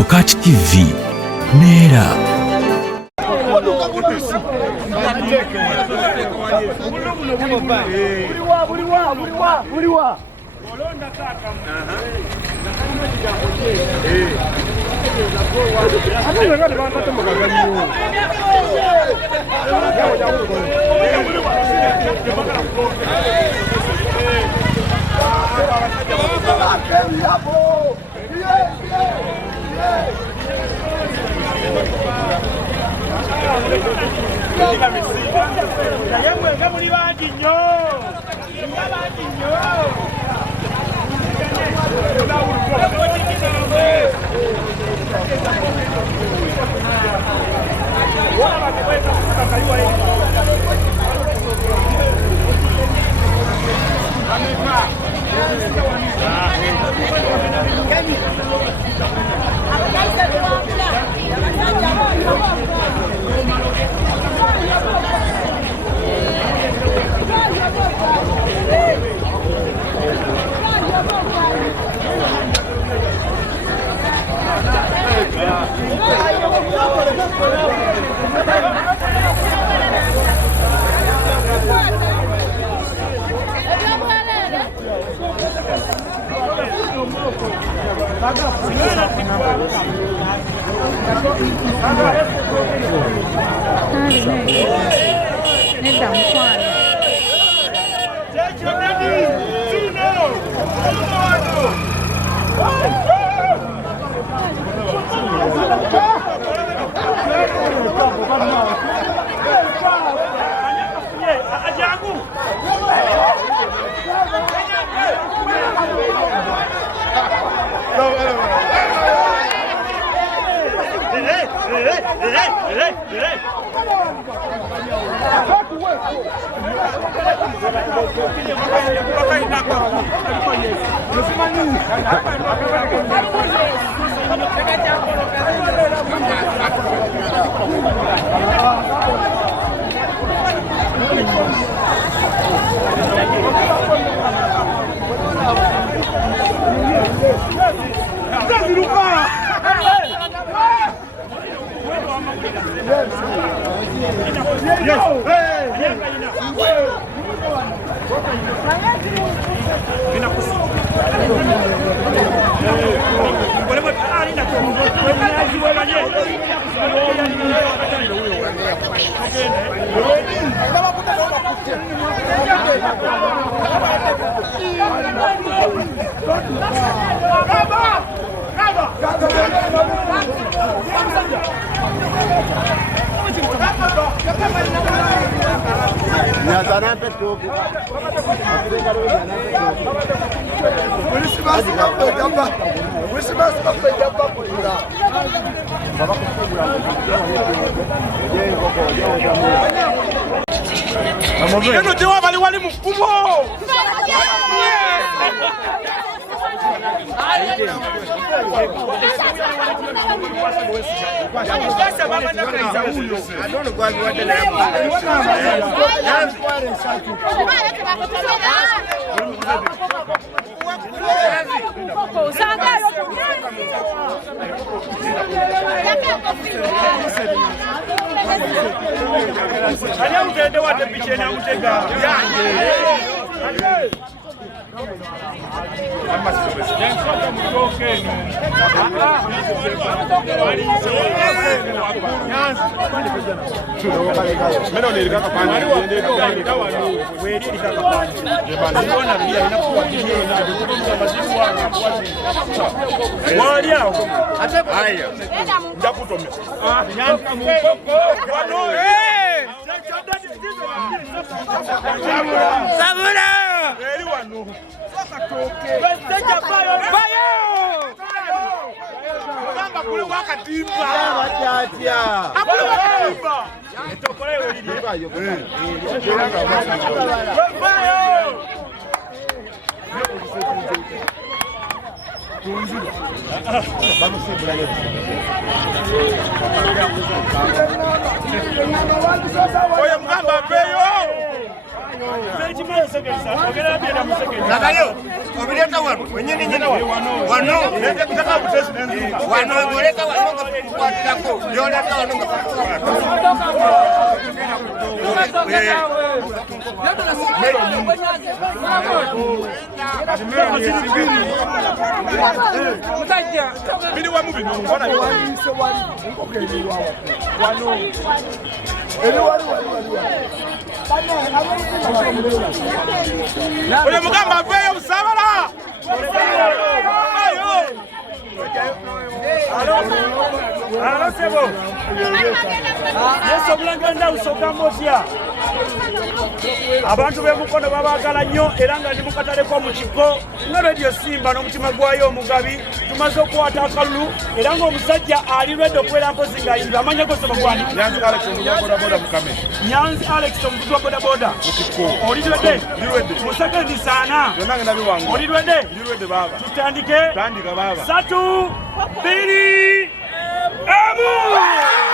Okati TV Nera. Oye, mgamba peyo. Nakayo, obireta wano wenyini nyina wano nende kutaka kutesi nende wano ngoleka wano kwa tako yoleka wano bidi wa mubi mbona oyo mugamba aveyo busabala Alo sebo. Yesu bulanganda usogamba otya. Abantu b'emukono babagala nnyo era nga ndi mu katale k'omukigo nga Radio Simba n'omutima gwayo omugabi tumaze okukwata akalulu era ng'omusajja ali lwedde okubeera mpozi ng'ayinza amanya go sebo gwani Nyanzi Alex omuvuzi wa bodaboda Mukame Nyanzi Alex omuvuzi wa bodaboda oli lwedde musekendi saana byonna ngenda biwangu oli lwedde baba tutandike tandika baba 3 2 1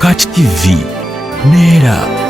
Catch TV Nera.